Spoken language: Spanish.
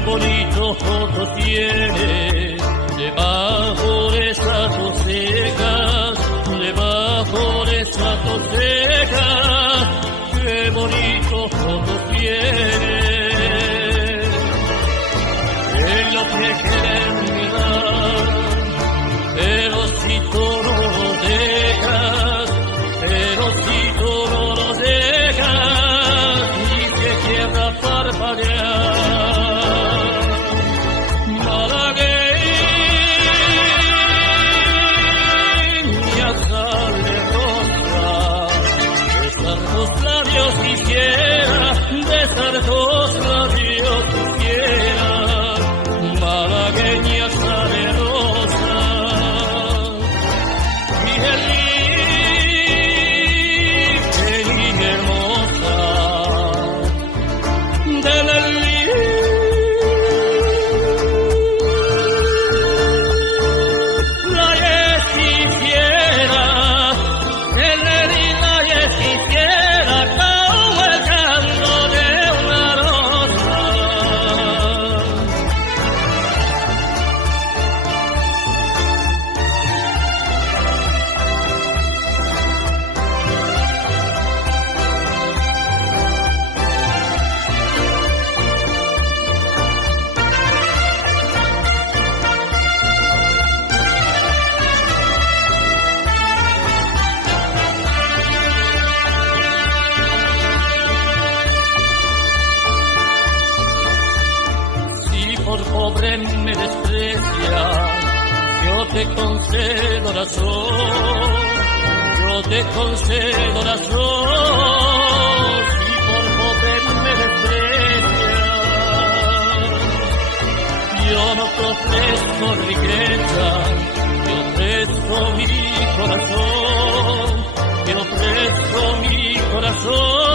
bonito fondo tiene debajo de esas dos cejas, debajo de esas dos cejas, qué bonito fondo tiene. Es lo que quieren mirar, pero si tú no lo dejas, pero si tú no lo dejas, y te quiebra parpadear. Quisiera besar tus labios, quisiera malagueña salerosa y hermosa de la por pobre me desprecia, yo te concedo razón, yo te concedo razón. Si por pobre me desprecia, yo no te ofrezco riqueza, te ofrezco mi corazón, te ofrezco mi corazón.